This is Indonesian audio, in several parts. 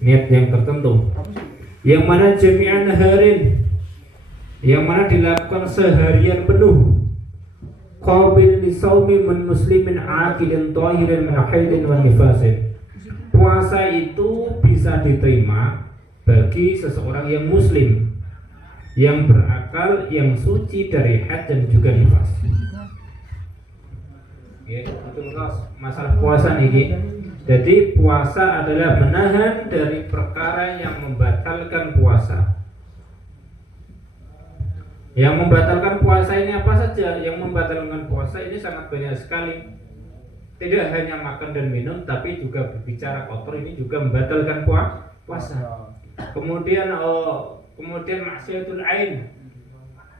niat yang tertentu. Yang mana jami'an harin, yang mana dilakukan seharian penuh. Qabil li shaumi min muslimin aqilin tahirin min haidin wa nifasin. Puasa itu bisa diterima bagi seseorang yang muslim, yang berakal, yang suci dari haid dan juga nifas. Ya, itu masalah puasa nih. Jadi puasa adalah menahan dari perkara yang membatalkan puasa. Yang membatalkan puasa ini apa saja? Yang membatalkan puasa ini sangat banyak sekali. Tidak hanya makan dan minum, tapi juga berbicara kotor ini juga membatalkan puasa. Kemudian maksiatul ain,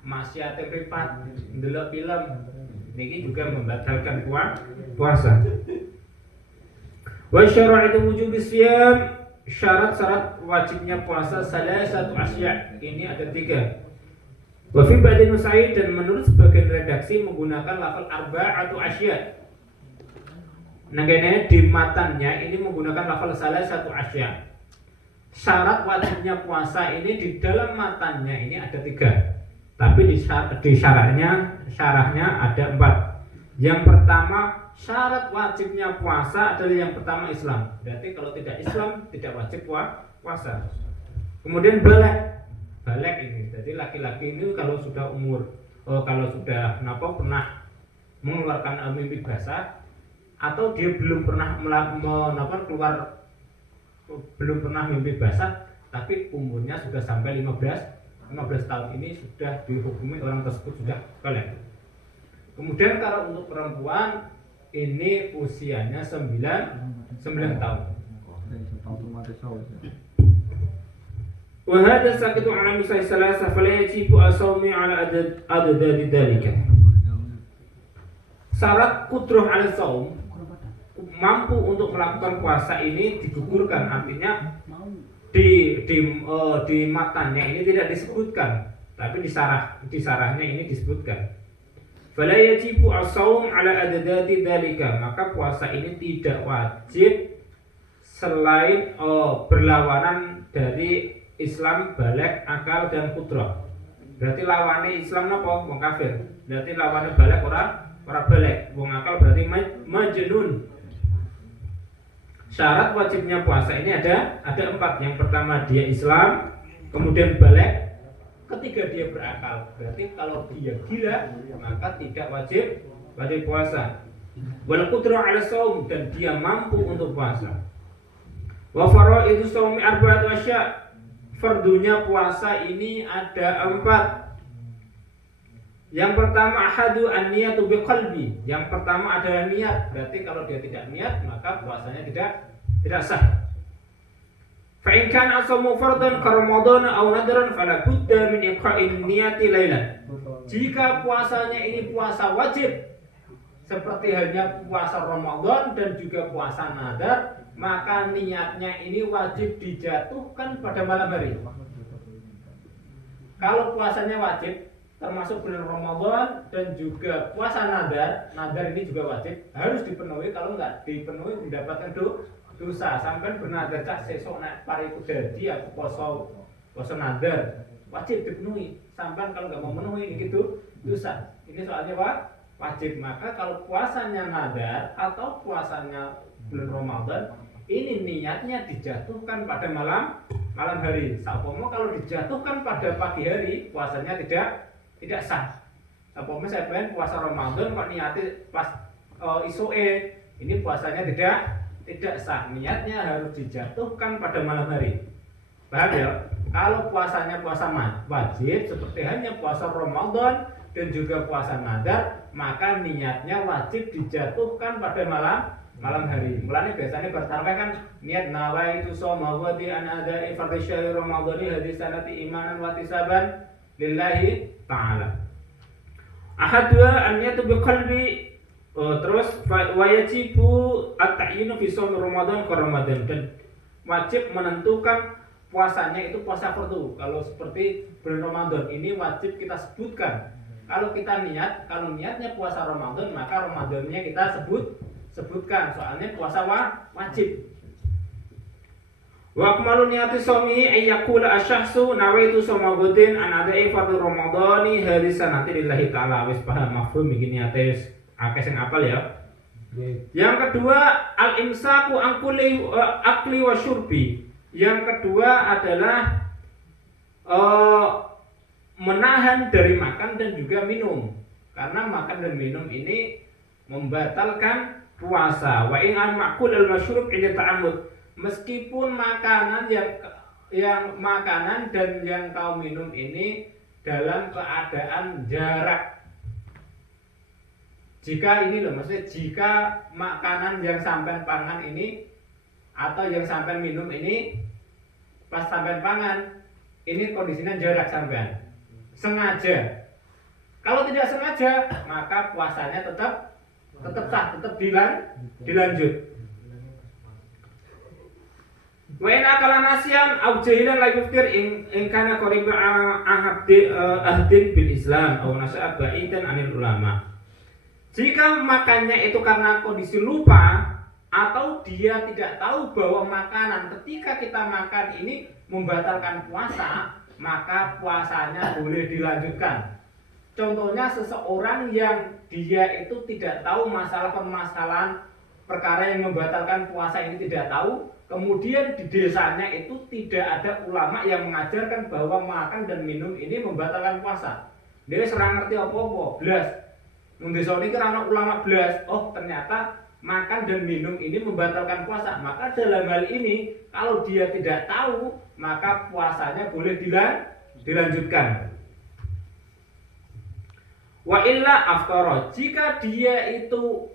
maksiat privat, ndelok film, ini juga membatalkan puasa. Wa syara'atu wujubi siyam, syarat-syarat wajibnya puasa salah satu asya. Ini ada 3. Wa fi ba'di nusaid, dan menurut sebagian redaksi menggunakan lafal arba'atu asya. Nah, kayaknya di matannya ini menggunakan lafal salah satu asya. Syarat wajibnya puasa ini di dalam matannya ini ada 3. Tapi di syarahnya ada 4. Yang pertama, syarat wajibnya puasa adalah yang pertama Islam. Berarti kalau tidak Islam tidak wajib puasa. Kemudian balik ini. Jadi laki-laki ini kalau sudah pernah mengeluarkan mimpi basah, atau dia belum pernah belum pernah mimpi basah, tapi umurnya sudah sampai 15 tahun, ini sudah dihukumi orang tersebut sudah balik. Kemudian kalau untuk perempuan ini usianya 9 tahun. Wa hadha saqitu ala misai salasa fala yajibu as-sawmi ala adad dzalika. Syarat qudrah ala saum, mampu untuk melakukan puasa ini digugurkan, artinya di matanya ini tidak disebutkan, tapi di sarahnya ini disebutkan. Fala yajibu as-shaum ala adadati dzalika, maka puasa ini tidak wajib selain berlawanan dari Islam, baligh, akal dan qudrah. Berarti lawannya Islam napa? Wong kafir. Berarti lawannya baligh ora baligh. Wong akal berarti majnun. Syarat wajibnya puasa ini ada 4. Yang pertama dia Islam, kemudian baligh, ketiga dia berakal. Berarti kalau dia gila maka tidak wajib puasa. Wal qudrah 'ala shaum, dan dia mampu untuk puasa. Wa faraidu shaumi arba'atu asya. Fardunya puasa ini ada 4. Yang pertama ahadu an-niyatu biqalbi. Yang pertama adalah niat. Berarti kalau dia tidak niat maka puasanya tidak sah. Fa in kana asamu fardan ka Ramadan aw nadran fala budda min iqa'in niyati lailan. Jika puasanya ini puasa wajib seperti halnya puasa Ramadan dan juga puasa nadar, maka niatnya ini wajib dijatuhkan pada malam hari. Kalau puasanya wajib termasuk bulan Ramadan dan juga puasa nadar ini juga wajib, harus dipenuhi. Kalau enggak dipenuhi mendapatkan dosa. Sampai bernadar cak sesok naik pari ku dadi aku poso nadar, wajib dipenuhi. Sampai kalau enggak memenuhi ini gitu dosa. Ini soalnya wajib. Maka kalau puasanya nadar atau puasanya bulan Ramadan, ini niatnya dijatuhkan pada malam hari. Saumpama kalau dijatuhkan pada pagi hari, puasanya tidak sah. Saumpama saya pengen puasa Ramadan kok niatnya pas isoe, ini puasanya tidak sah. Niatnya harus dijatuhkan pada malam hari. Paham ya? Kalau puasanya puasa wajib seperti hanya puasa Ramadan dan juga puasa nadar, maka niatnya wajib dijatuhkan pada malam hari. Mulanya biasanya bertarawih kan niat nawaitu shauma wa di an ada'i fardhi syahri ramadhani hadis sanati imanan wa tisaban lillahi ta'ala. Ahadua an-niyatu biqalbi, terus wa yajibu at-ta'yinu fi shaum Ramadan ka Ramadan, dan wajib menentukan puasanya itu puasa fardu. Kalau seperti bulan Ramadan ini wajib kita sebutkan. Kalau niatnya puasa Ramadan, maka Ramadannya kita sebutkan, soalnya puasa wajib. Wa akmalu niyati somi ayyakula asyahsu nawaitu soma godin an adai fardhu ramadhani hadis sanati lillahi ta'ala. Wis paham mafhum iki niate akeh sing apal ya. Yang kedua al-imsaku angkuli akli wa syurbi. Yang kedua adalah menahan dari makan dan juga minum. Karena makan dan minum ini membatalkan puasa. Wa in an ma'kul al-masyrub ila ta'ammud. Meskipun makanan yang makanan dan yang kau minum ini dalam keadaan jarak. Jika ini loh, maksudnya jika makanan yang sampai pangan ini atau yang sampai minum ini pas sampai pangan ini kondisinya jarak sampean sengaja. Kalau tidak sengaja maka puasanya tetap sah, tetap dilanjut. Wa in akala nasiyan aw jahilan la yuftir in kana qariba ahdin bil Islam aw nasa'at ba'idan anil ulama. Jika makannya itu karena kondisi lupa atau dia tidak tahu bahwa makanan ketika kita makan ini membatalkan puasa, maka puasanya boleh dilanjutkan. Contohnya seseorang yang dia itu tidak tahu masalah permasalahan perkara yang membatalkan puasa ini tidak tahu. Kemudian di desanya itu tidak ada ulama yang mengajarkan bahwa makan dan minum ini membatalkan puasa. Dia serang ngerti apa-apa, blas. Nang desa niki ana ulama blas. Oh, ternyata makan dan minum ini membatalkan puasa. Maka dalam hal ini kalau dia tidak tahu, maka puasanya boleh dilanjutkan. Wa illa aftara. Jika dia itu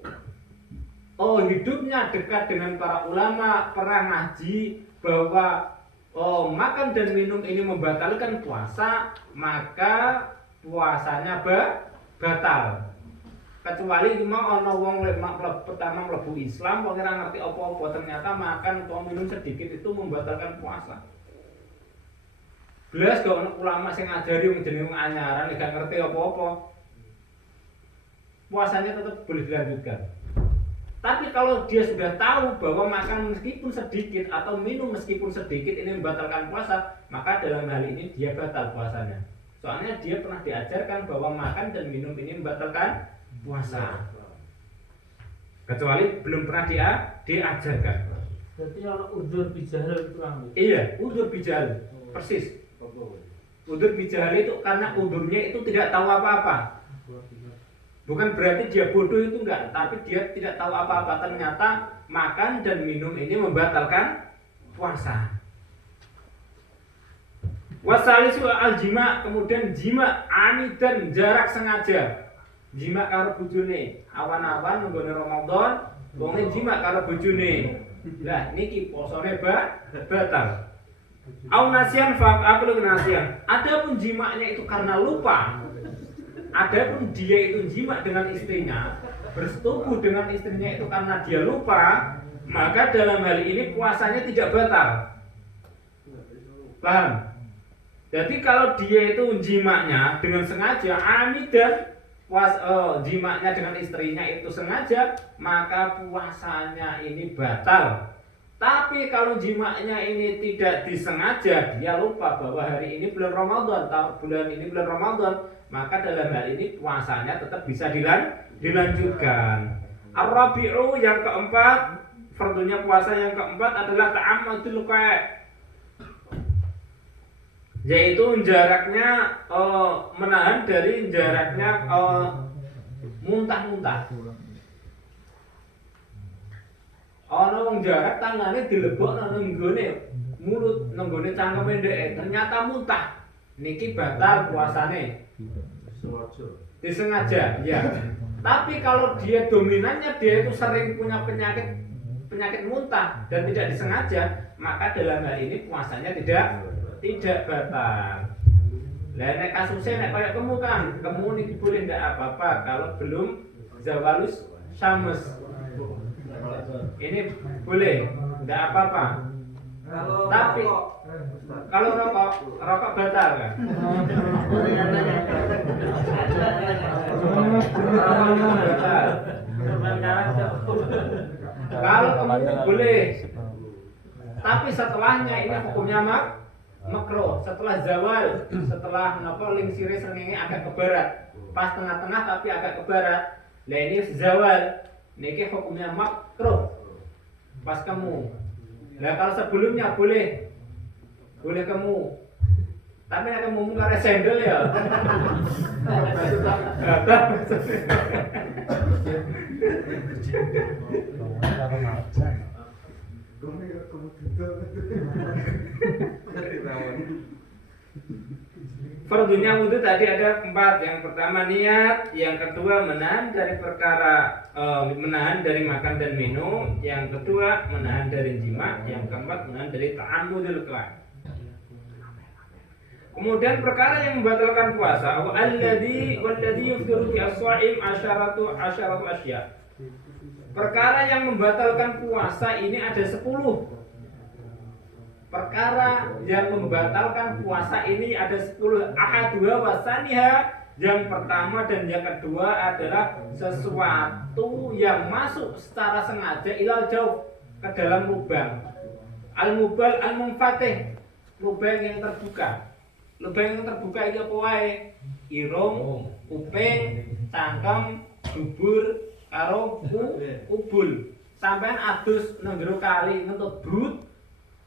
hidupnya dekat dengan para ulama, pernah ngaji bahwa makan dan minum ini membatalkan puasa, maka puasanya batal. Kecuali cuma ana wong pertama mlebu Islam kok ora ngerti apa-apa, ternyata makan atau minum sedikit itu membatalkan puasa. Belas gak ana ulama sing ngajari wong jenenge wong anyaran gak ngerti apa-apa. Puasanya tetap boleh dilanjutkan. Tapi kalau dia sudah tahu bahwa makan meskipun sedikit atau minum meskipun sedikit ini membatalkan puasa, maka dalam hal ini dia batal puasanya. Soalnya dia pernah diajarkan bahwa makan dan minum ini membatalkan puasa. Kecuali belum pernah diajarkan. Berarti kalau udzur bijahal itu kan? Iya, udzur bijahal. Persis. Udzur bijahal itu karena udzurnya itu tidak tahu apa-apa. Bukan berarti dia bodoh itu enggak, tapi dia tidak tahu apa-apa. Ternyata makan dan minum ini membatalkan puasa. Wasalisu al-jima, kemudian jima anidan jarak sengaja. Jima karo bojone, awan-awan nggone Ramadan, wonge jima karo bojone. Lah niki posone batal. Au nasian fa aku nasian. Adapun jimaknya itu karena lupa. Adapun dia itu jima dengan istrinya, bersetubuh dengan istrinya itu karena dia lupa, maka dalam hal ini puasanya tidak batal. Paham? Jadi kalau dia itu jimaknya dengan sengaja, amidan, jimaknya dengan istrinya itu sengaja, maka puasanya ini batal. Tapi kalau jimaknya ini tidak disengaja, dia lupa bahwa hari ini bulan Ramadan, bulan ini bulan Ramadan, maka dalam hal ini puasanya tetap bisa dilanjutkan. Ar-rabi'u yang keempat, fardunya puasa yang keempat adalah ta'ammadul qa', yaitu jaraknya menahan dari jaraknya muntah-muntah. Ana wong jarak tangane dilebokno nang nggone mulut, nang nggone cangkeme ndeke, ternyata muntah. Niki batal puasane. Disengaja, ya. Tapi kalau dia dominannya dia itu sering punya penyakit muntah dan tidak disengaja, maka dalam hal ini puasanya tidak batal. Lah nek kasusnya nek kaya kemu niki boleh ndak apa-apa kalau belum zawalus syams. Ini boleh, ndak apa-apa. Tapi kalau rokok batal kan? Kalau boleh. Tapi setelahnya ini hukumnya makruh. Setelah zawal, setelah lingsire srengenge agak ke barat, pas tengah-tengah tapi agak ke barat. Lah ini zawal, niki hukumnya makruh. Pas kamu. Lah kalau sebelumnya boleh kamu. Tapi nek kamu ngare sendel ya. Fardunya wudhu tadi ada 4. Yang pertama niat, yang kedua menahan dari perkara menahan dari makan dan minum, yang kedua menahan dari jima, yang keempat menahan dari ta'ammudul kalam. Kemudian perkara yang membatalkan puasa, walladzi yuftiru bi as-shaim asyaratu asya. Perkara yang membatalkan puasa ini ada 10. Perkara yang membatalkan puasa ini ada 10. Ahadua wasaniha, yang pertama dan yang kedua adalah sesuatu yang masuk secara sengaja ilal jauh ke dalam lubang. Al-mubal al-munfatih, lubang yang terbuka. Lubang yang terbuka itu apa wae? Irung, kuping, cangkem, dubur, karo ubul. Sampean adus nang jero kali, ngentut brut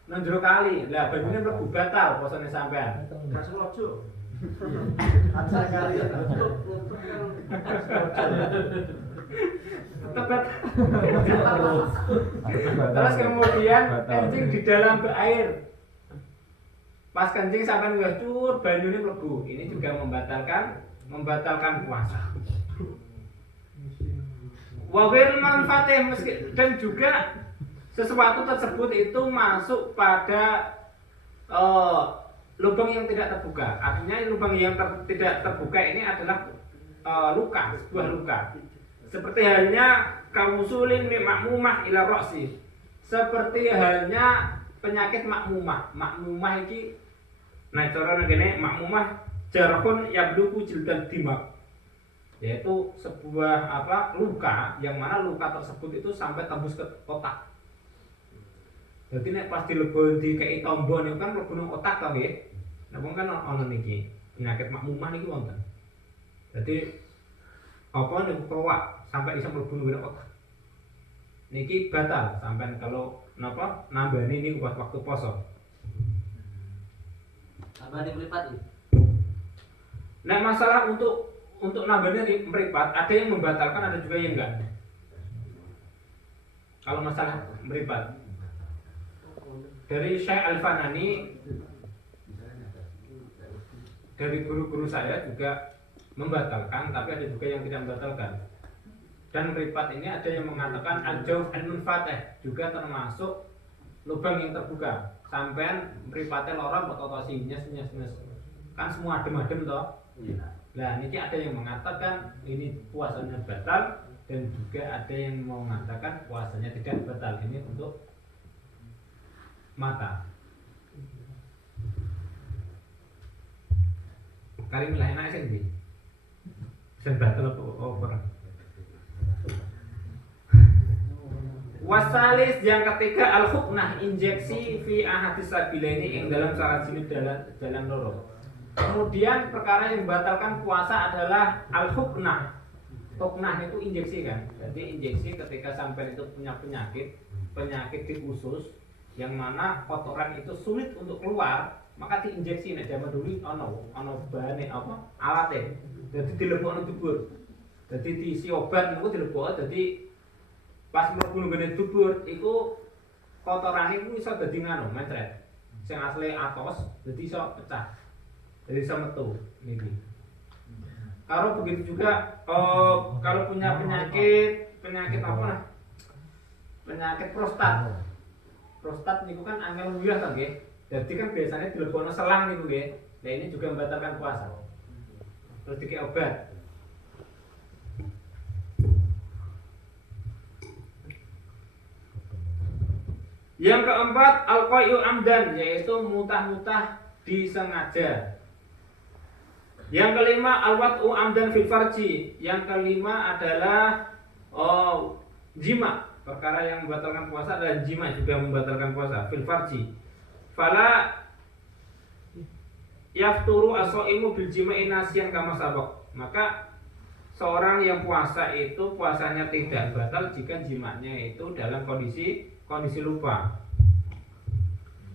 nang jero kali. Lah banyune mlebu batal posone sampean. Kasulojo. Acara kali ya. Tetep. Terus kemudian kencing di dalam air. Pas kencing sampai wis cur banyune mlebu. Ini juga membatalkan puasa. Wa ghairu manfaatih, dan juga sesuatu tersebut itu masuk pada lubang yang tidak terbuka. Artinya lubang yang tidak terbuka ini adalah luka, sebuah luka. Seperti halnya kausulin makmumah ila ra'si. Seperti halnya penyakit makmumah. Makmumah iki cara ngene makmumah jarhun yabluku jildan dimak. Yaitu sebuah luka yang mana luka tersebut itu sampai tembus ke otak. Jadi nek pas dilebon dikei tombo niku kan mlebu nang otak to nggih. Nah wong kan ana niki penyakit makmumah niki wonten. Jadi niku keluak sampai iso mlebu nang otak. Niki batal sampean kalau nambani niku pas waktu poso. Nambani mripat iki. Nah, masalah untuk nambani mripat ada yang membatalkan, ada juga yang enggak. Kalau masalah mripat dari Syekh Al-Fanani, dari guru-guru saya juga membatalkan, tapi ada juga yang tidak membatalkan. Dan mripat ini ada yang mengatakan al-jawf al-munfatih, juga termasuk lubang yang terbuka. Sampean mripate lara atau nyes kan semua adem-adem toh. Nah, ini ada yang mengatakan ini puasanya batal, dan juga ada yang mengatakan puasanya tidak batal. Ini untuk mata. Kali milih enak sing ndi? Sing batal apa ora? Wasalis yang ketiga al-huknah, injeksi fi ahadis sabilaini yang dalam salah sini jalan loro. Kemudian perkara yang membatalkan puasa adalah al-huknah. Huknah itu injeksi kan. Jadi injeksi ketika sampai itu punya penyakit di usus yang mana kotoran itu sulit untuk keluar, maka diinjeksi. Nek zaman dulu ana bahane alate. Jadi dilebokno dubur. Jadi diisi obat niku dilebok, jadi pas mlebu nang dubur iku kotorane iku iso dadi mencret. Sing asli atos dadi iso pecah. Jadi iso metu niki. Kalau begitu juga kalau punya penyakit penyakit prostat. Prostat niku kan angel nguyah to nggih. Jadi kan biasanya dilebokno selang niku nggih. Nah ini juga membatalkan puasa. Terus dikek obat. Yang keempat al-qai'u amdan, yaitu mutah-mutah disengaja. Yang kelima al-wat'u amdan fil farji. Yang kelima adalah jima, perkara yang membatalkan puasa dan jima juga membatalkan puasa. Fil farji fala yafturu as-shaimu bil jima'i nasiyan kama sabaq. Maka seorang yang puasa itu puasanya tidak batal jika jimanya itu dalam kondisi lupa.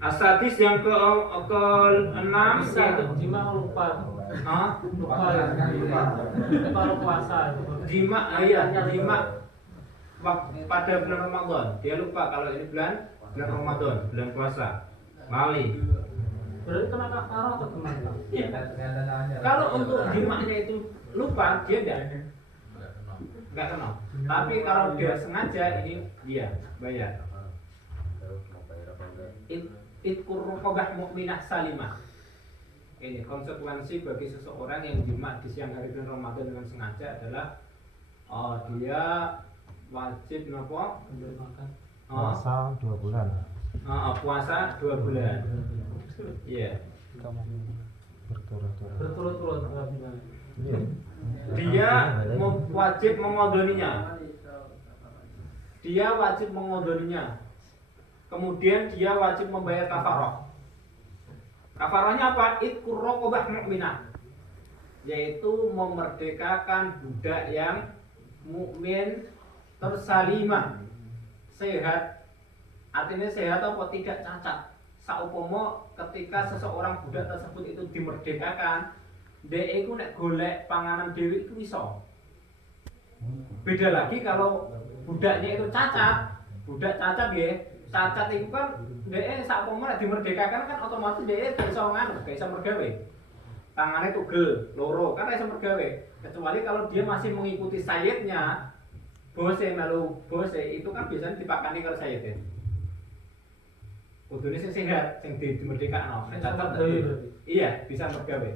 As-sadis yang ke-6 Yaitu jima lupa. Lupa kalau puasa itu. Jima pada bulan Ramadan. Dia lupa kalau ini bulan Ramadan, bulan puasa. Lali. Berarti kena kafarah atau gimana? Iya. Kalau untuk jimanya itu lupa, dia enggak kena. Tapi kalau dia sengaja, ini dia bayar. Itqur raqabah mukminah salimah. Ini konsekuensi bagi seseorang yang jima di siang hari bulan Ramadan dengan sengaja adalah dia wajib nopo puasa 2 bulan. Puasa 2 bulan. Iya. Berturut-turut gimana? Iya. Dia wajib mengodoninya. Kemudian dia wajib membayar kafarah. Kafarahnya apa? Itqur raqabah mukminah. Yaitu memerdekakan budak yang mukmin tersalimah, sehat. Artinya sehat atau tidak cacat. Saupomo ketika seseorang budak tersebut itu dimerdekakan, dia itu nek golek panganan dewi itu iso. Beda lagi kalau budaknya itu cacat. Budak cacat ya, cacat itu kan dia saupomo nek dimerdekakan kan otomatis dia iso nganu, iso mergawe. Tangannya tugel, loro, kan iso mergawe. Kecuali kalau dia masih mengikuti sayyidnya, bose melu bose itu kan biasanya dipakani karo sayyidnya. Kudune sing sehat, sing dimerdekakno. Nek cacat iya, bisa mergawe.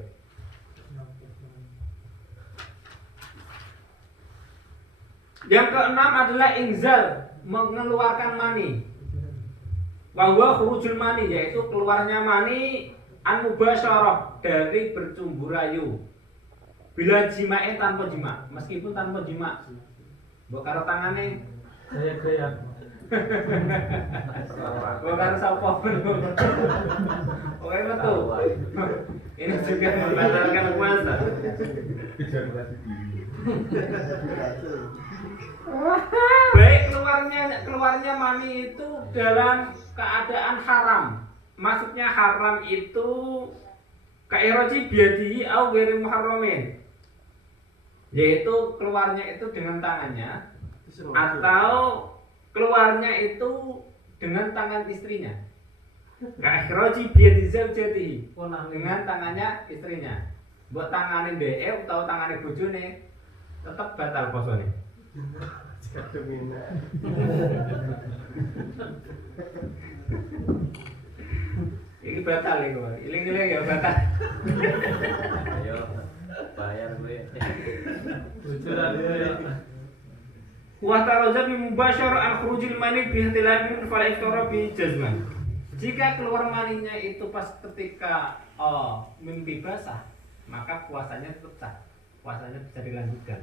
Yang keenam adalah inzal, mengeluarkan mani. Wa huwa khurujul mani, yaitu keluarnya mani an mubasyarah, dari bercumbu rayu. Bila jima'e tanpa jima, meskipun tanpa jima. Mbok karo tangane Gaya-gaya. mbok karo sapa pun. Oke metu. Ini juga membatalkan puasa. Baik keluarnya mani itu dalam keadaan haram. Maksudnya haram itu kairoji biadihi au ghairi muharramin. Yaitu keluarnya itu dengan tangannya atau keluarnya itu dengan tangan istrinya. Kairoji biadihi zaujatihi, dengan tangannya istrinya. Buat tanganin DE atau tanganin bojone tetap batal posone. Ini batal ya gue, iling-iling ya batal. Ayo bayar gue. Bocoran ya. Wa taraza bi mubasyar al khurujil mani bi ihtilafin fala iftara bi jazman. Jika keluar maninya itu pas ketika mimpi basah, maka puasanya tetap sah. Puasanya bisa dilanjutkan.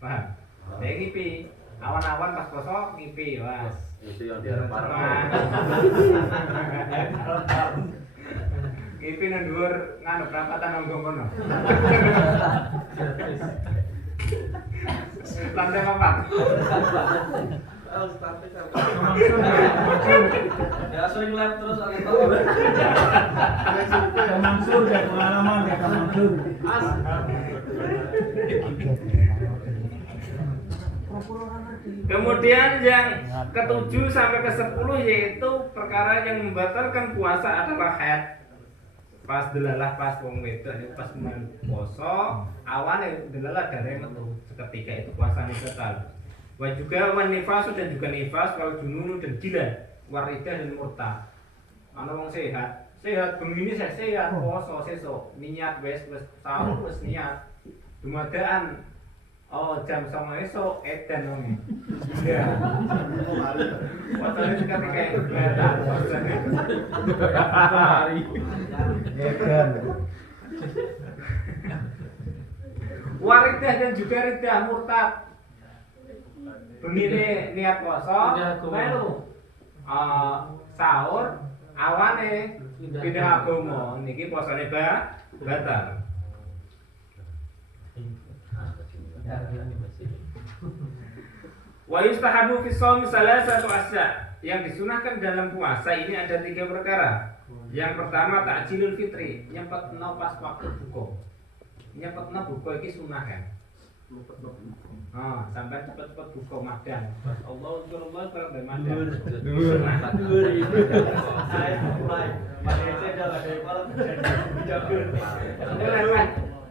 Paham? Saya ngipi, awan-awan pas poso ngipi, was. Itu yang diharapkan. Ngipi nang dhuwur nganu prapatan nang kono. Lantai papat. Ya sering live terus Mansur ya pengalaman ya Mansur. Kemudian yang ke-7 sampai ke-10 yaitu perkara yang membatalkan puasa adalah haid. Pas delalah pas wong wedok niku pas poso, awane delalah darah metu. Seketika itu puasane batal. Wa juga wan nifas dan juga nifas wal junun dan gila, waridah dan murtad. Ana wong sehat begini saya sehat poso sesuk niat wis sahur wis niat. Dumadaan jam 09.00 esuk edan wong. Ya. Puasane seketika itu batal puasane. Edan. Waridah dan juga ridah murtad. Bengine niat poso, Pindah agama. melu sahur, awane pindah agama. Niki posone batal. Wa yustahabu fi shaum salasatu asya. Yang disunahkan dalam puasa ini ada 3 perkara. Yang pertama takjilul fitri, nyepetno pas waktu buka. Nyepetno buka iki sunah kan. Sampai cepet-cepet buka madan. Pas Allahu Akbar kalau dari madan.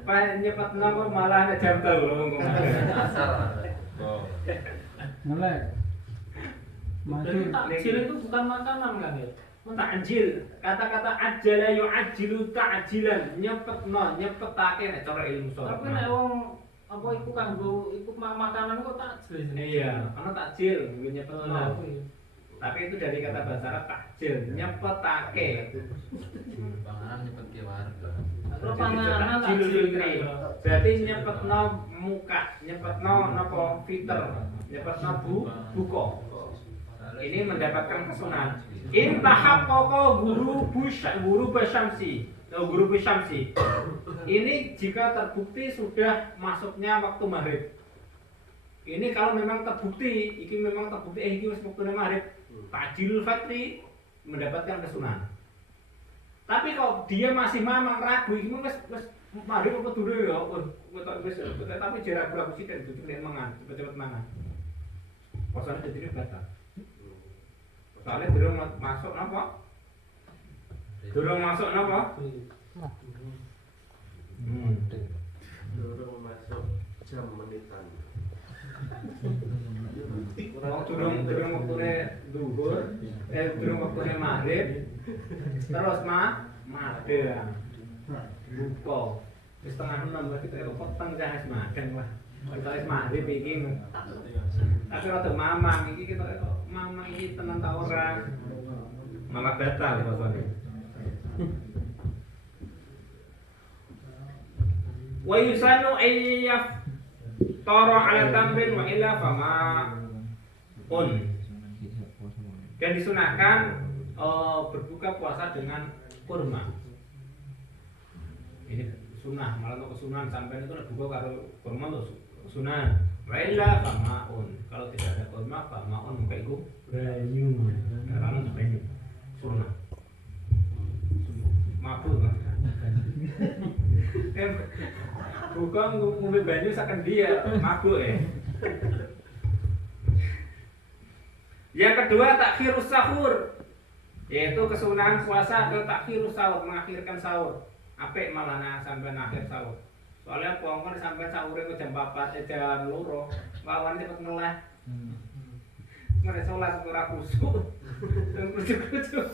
Pas nyepetno kok malah ada jam 3 ngomong. Mulai. Jadi Masuk. takjil itu bukan makanan kan ya? Takjil, kata-kata ajala yu'ajjilu ta'jilan, nyepetake nek cara ilmu Tapi sora. nek wong apa iku kanggo iku makanan kok takjil. Iya, ana takjil, nggo Oh, nyepetno. kuwi. Tapi itu dari kata bahasa Arab takjil, nyepetake. Panganan nyepet ke warga. Terus panganan Takjil takjil fitri. Berarti nyepetno muka, nyepetno napa fiter, nyepetno buka. Ini mendapatkan kesunahan. Intahaqqaqa guru basyamsi. Guru basyamsi. Ini jika terbukti sudah masuknya waktu maghrib. Ini kalau memang terbukti, iki memang terbukti iki wis waktune maghrib. Takjilul fitri mendapatkan kesunahan. Tapi kalau dia masih mamang ragu iki wis maghrib apa durung ya? Wis tapi jarak ragu sithik dudu mangan, cepet-cepet mangan. Posane dadi batal. Soalnya durung masuk napa? Durung masuk napa? Durung masuk jam menitan. Durung waktune zuhur, durung waktune maghrib. Terus madang. Buka. Wis setengah 6 lagi kita peteng kan wis madang wah. Kita wis maghrib iki. Tapi rada mamang iki kita mamang iki tenan ta ora. Malah batal posone. Wa yusanu ayyaf tara ala tamrin wa illa fama dan disunahkan berbuka puasa dengan kurma. Ini sunah, malah untuk kesunahan sampai itu buka karo kurma itu sunah. Wa illa famaun. Kalau tidak ada kurma, famaun muka itu banyu. Karena banyu. Sunah. Mabuk. Bukan ngombe banyu saken dia mabuk Yang kedua takhirus sahur, yaitu kesunahan puasa atau takhirus sahur, mengakhirkan sahur. Apik malah sampai akhir sahur. Soalnya wong sampai sahur itu jam 4 jam 2, lawan cepet meleh. Mereka sholat ora kusuk. Kucuk-kucuk.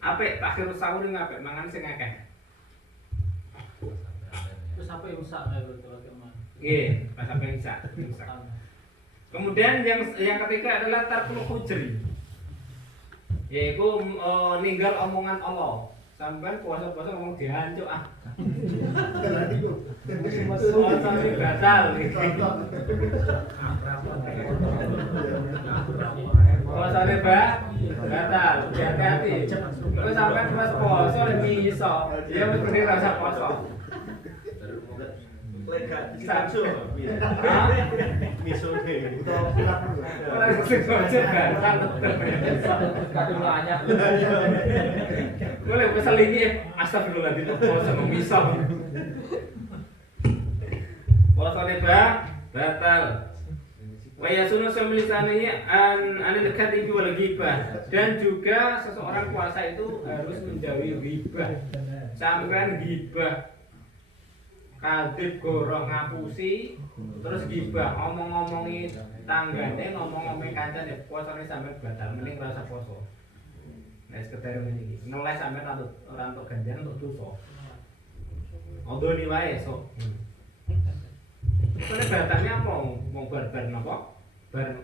Apik takhirus sahur ngapik mangan sing akeh. Terus sampai imsak ya berarti mah. Nggih, pas sampai imsak. Kemudian yang ketiga adalah tarkul hujri. Yaitu ninggal omongan Allah. Sampai puasa-puasa ngomong dihancuk ah. Sampai batal. Puasane batal, hati-hati. Terus sampai pas puasa lebih iso. Dia mesti rasa puasa. Lega disansu. Misune. Ora sing baca batal tetep. Katulanya. Boleh kesel ini astagfirullahaladzim puasa memisah. Puasane batal. Wa yasunu samilisanihi anil kadibi wal ghibah. Dan juga seseorang puasa itu harus menjauhi ghibah. Sampean ghibah kadip gorong ngapusi terus gibah ngomong-ngomongi tanggane ngomong-ngomongi kancane puasane sampe batal mending rasa poso. Nek sekedar ngene iki noleh sampe ora entuk ganjaran entuk dosa. Ondoni wae sok. Soale batalnya apa? Wong barbar napa? Bar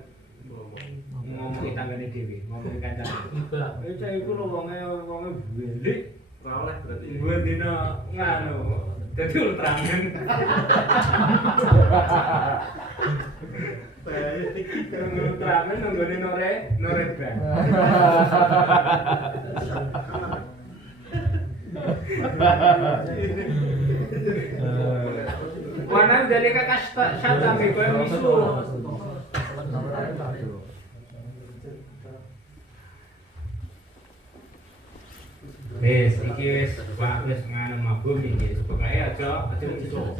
ngomongi tanggane dhewe, ngomongi kancane. Iba. Cah iku lho wonge belik Ora oleh berarti. Buat dino nganu. Jadi Ultraman. Ultraman nunggone Norebang. Wanan dalika kasta syata ke koyo misu. Wis iki wis Pak wis nganu mabum iki pokoke aja misu.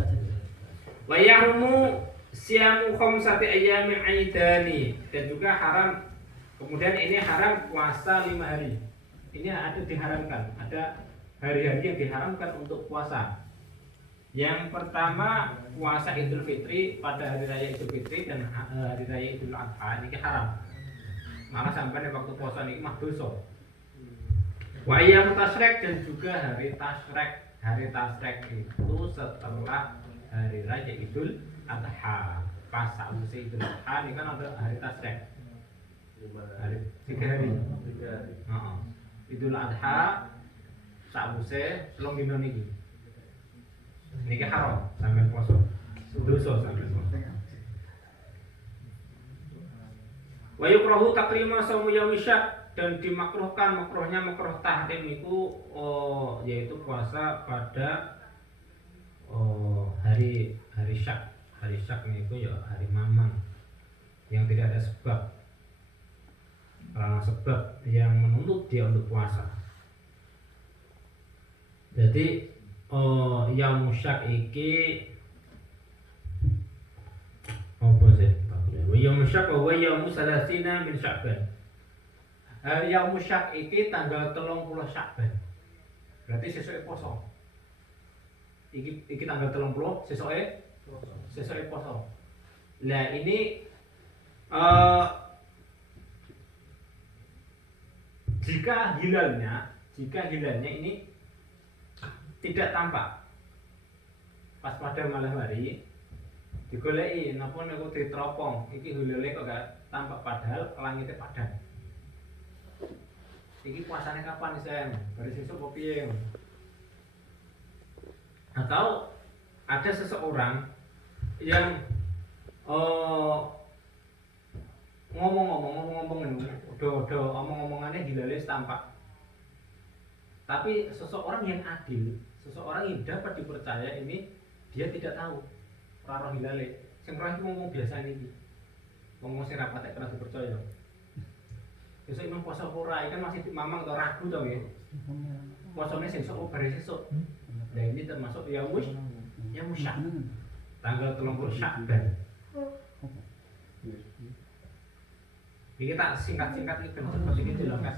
Wa yahrumu siyamu khamsati ayyamin aidani dan juga haram kemudian ini haram puasa 5 hari. Ini ada diharamkan, ada hari-hari yang diharamkan untuk puasa. Yang pertama puasa Idul Fitri pada hari raya Idul Fitri dan hari raya Idul Adha ini haram. Malah sampai waktu puasa ini mah dosa. Wa ayyam tasyrik dan juga hari tasyrik. Hari tasyrik itu setelah hari raya Idul Adha. Pas sausé Idul Adha ini kan ada hari tasyrik. Hari 3 hari. Heeh. Idul Adha sausé telung dina niki. Niki haram sampean poso. Dosa sampean poso. Wa yukrahu taqrima saumu yaumi syak dan dimakruhkan makruhnya makruh tahrim niku yaitu puasa pada hari syak. Hari syak niku ya hari mamang yang tidak ada sebab. Karena sebab yang menuntut dia untuk puasa. Jadi yaum syak iki apa sih? Yaum syak wa yaum salasina min Sya'ban. Yaum syak iki tanggal 30 Sya'ban. Berarti sesuke poso. Iki tanggal 30 sesuke poso. Lah ini jika hilalnya ini tidak tampak pas pada malam hari digoleki napa niku ditropong iki hilale kok gak tampak padahal langitnya padang. Iki puasane kapan Sen? Baru sesuk apa piye? Atau ada seseorang yang ngomong-ngomong udah omong-omongannya hilale tampak. Tapi seseorang yang adil, seseorang yang dapat dipercaya ini dia tidak tahu ora roh hilale. Sing roh iki ngomong biasa niki. Ngomong sing rapat kena dipercaya. Besok imam puasa ora kan masih mamang atau ragu to nggih. Puasane sesuk bare sesuk. Nah ini termasuk yaumush syak. Tanggal 30 Sya'ban. Iki tak singkat-singkat iki ben cepet iki jelas.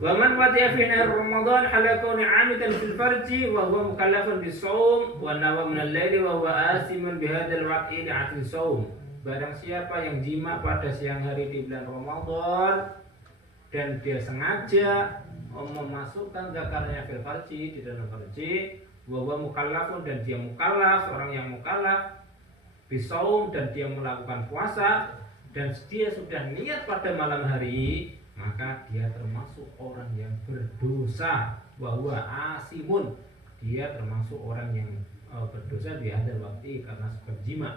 Wa man wati'a fi nahar Ramadan halakun 'amidan fil farji wa huwa mukallafun bis-shaum wa nawa min al-laili wa huwa asimun bi hadzal waqti li'atin shaum. Barang siapa yang jima pada siang hari di bulan Ramadan dan dia sengaja memasukkan zakarnya fil farji di dalam farji wa huwa mukallafun dan dia mukallaf, orang yang mukallaf bis-shaum dan dia melakukan puasa dan dia sudah niat pada malam hari, maka dia termasuk orang yang berdosa. Wa huwa asimun, dia termasuk orang yang berdosa di hadzal waqti karena sebab jima.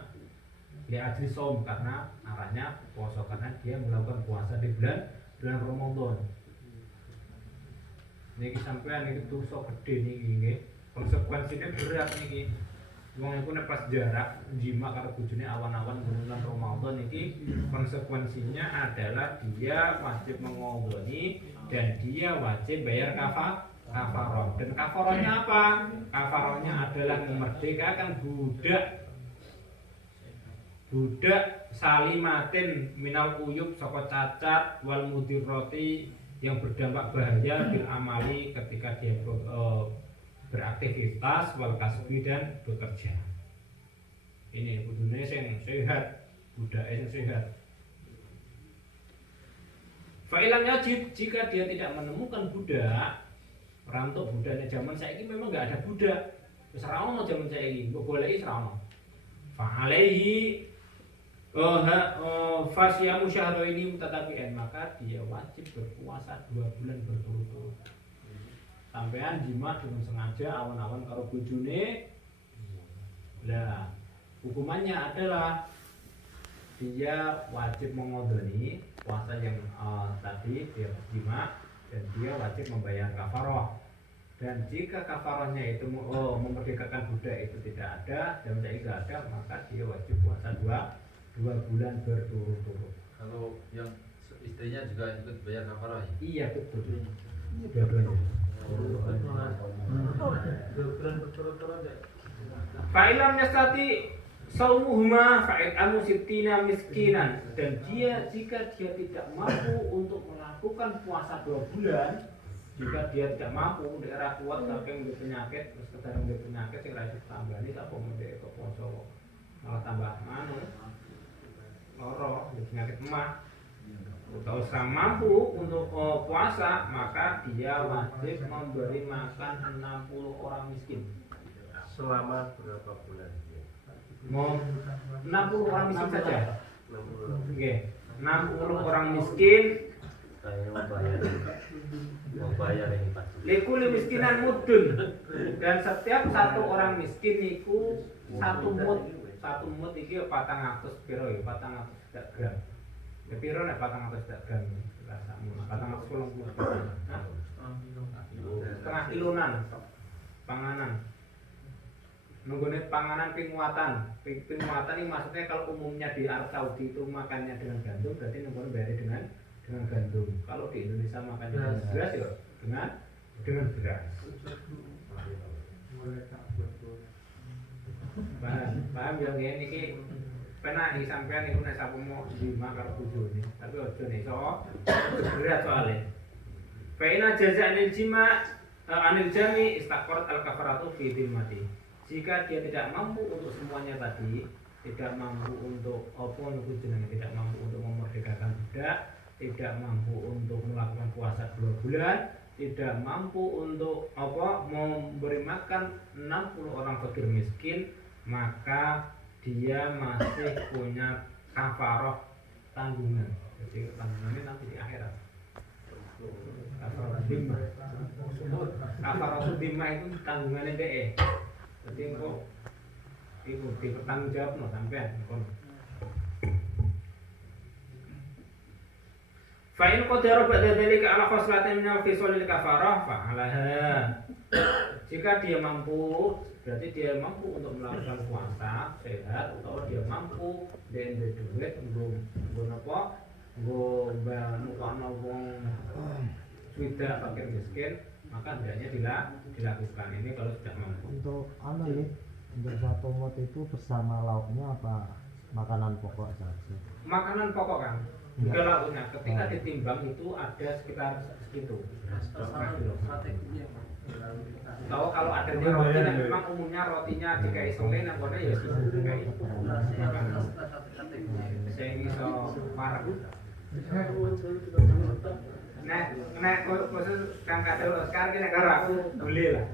Li ajli shaum karena arahnya puasa karena dia melakukan puasa di bulan Ramadan. Niki sampean iki dosa gede niki nggih. Konsekuensinya berat niki. Wong iku nek pas jarak jima karo bojone awan-awan bulan Ramadan iki konsekuensinya adalah dia wajib mengodoni dan dia wajib bayar kafarah. Dan kafarahnya apa? Kafarahnya adalah memerdekakan budak salimatin minal uyub saka cacat wal mudirroti yang berdampak bahaya bil amali ketika dia beraktivitas wal kasbi dan bekerja. Ini kudune sing sehat, budake sing sehat. Fa'ilam yajid, jika dia tidak menemukan budak, rantuk budaknya zaman saiki memang enggak ada budak. Wis ra ono zaman saiki, mbok goleki ra ono. Fa'alaihi Fasyamu syahraini mutatabi'an, maka dia wajib berpuasa 2 bulan berturut-turut. Sampean jima dengan sengaja awan-awan karo bojone. Lah, hukumannya adalah dia wajib mengodoni puasa yang tadi dia jima, dan dia wajib membayar kafarah. Dan jika kafarahnya itu memerdekakan budak itu tidak ada dan tidak ada, maka dia wajib puasa 2 bulan berturut-turut. Kalau yang istrinya juga ikut bayar kafarah ya? Iya betul. Dua-duanya. Fa'ilam yastati saumuhuma fa'id'amu sittina miskinan, dan dia jika dia tidak mampu untuk melakukan puasa 2 bulan, jika dia tidak mampu, daerah kuat saking menjadi penyakit, terus kedalam menjadi penyakit yang rajin tambah ini tak menjadi ke poso malah tambah loro penyakit emah. Kalau sudah mampu untuk puasa, maka dia wajib memberi makan 60 orang miskin. Selama berapa bulan? Mau 60 orang miskin saja. 60. Oke, 60 orang miskin. Kayaknya membayar ini Pak. Likuli miskinan mudun, dan setiap satu orang miskin itu 1 mud. 1 mud iki 400 piro ya? 400 gram. Ya piro nek 400 gram? Rasamu 410 gram. Setengah kilonan panganan. Nunggone panganan pinguatan. Pinguatan ini maksudnya kalau umumnya di Arab Saudi itu makannya dengan gandum, berarti nunggone bayar dengan gandum. Kalau di Indonesia makannya dengan beras ya dengan beras. Paham ya ngene iki penak iki sampean iku nek sapomo jima karo bojone, tapi aja nek iso berat soalé. Fa ina jaza'anil jima anil jami istaqarat al kafaratu fi dhimmati. Jika dia tidak mampu untuk semuanya tadi, tidak mampu untuk apa niku jenenge, tidak mampu untuk memerdekakan budak, tidak mampu untuk melakukan puasa 2 bulan, tidak mampu untuk memberi makan 60 orang fakir miskin, maka dia masih punya kafarah tanggungan. Jadi tanggungannya nanti di akhirat. Kafarah dhimmah. Kafarah dhimmah itu tanggungannya DE. Jadi kok itu dipertanggung jawab no sampean kon. Fa in qadara ba'da dzalika ala khoslatin min al-fisalil kafarah fa alaha. Jika dia mampu, berarti dia mampu untuk melakukan puasa sehat, atau dia mampu dan duit nggo napa? Nggo banukana wong swidak fakir miskin, maka hendaknya dilakukan ini kalau tidak mampu. Untuk untuk 1 mot itu bersama lauknya apa makanan pokok saja? Makanan pokok kan, juga lauknya. Ketika ditimbang itu ada sekitar segitu. Tahu kalau adanya roti, dan memang umumnya rotinya jika isolin, namanya ya jika itu. Saya iso parah. Nek khusus Kang Kadel Oscar ki nek karo aku boleh lah.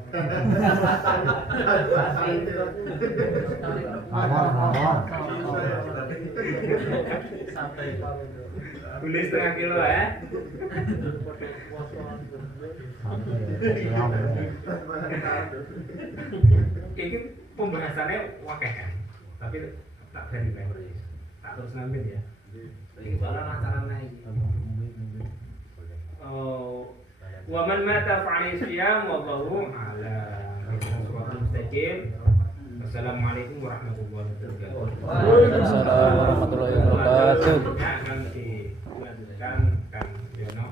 Boleh 1/2 kilo ya. Ini pembahasannya wakil kan, tapi tak berani banget. Tak terus ngambil ya. Soalnya acara naik. Wa man mata fa'alaihi siyam wa dhahu ala siratal mustaqim. Assalamualaikum warahmatullahi wabarakatuh. Waalaikumsalam warahmatullahi wabarakatuh. Akan dilanjutkan kan Yono.